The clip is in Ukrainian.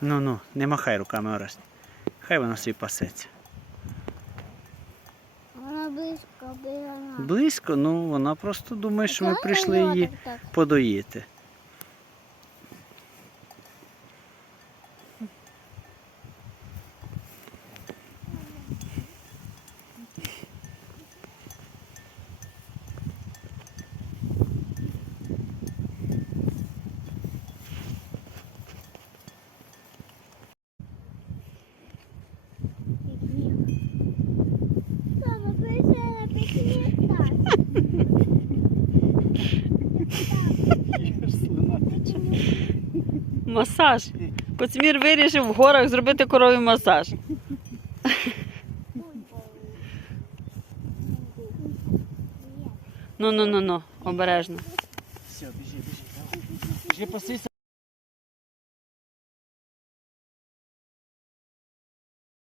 Ну ну, не махай руками Орест. Хай вона собі пасеться. Вона близько біля нас. Близько, ну вона просто думає, що ми прийшли її подоїти. Масаж. Коцмір вирішив в горах зробити корові масаж. Ну ну ну ну, обережно. Все, біжи, біжи. Біжи пасися,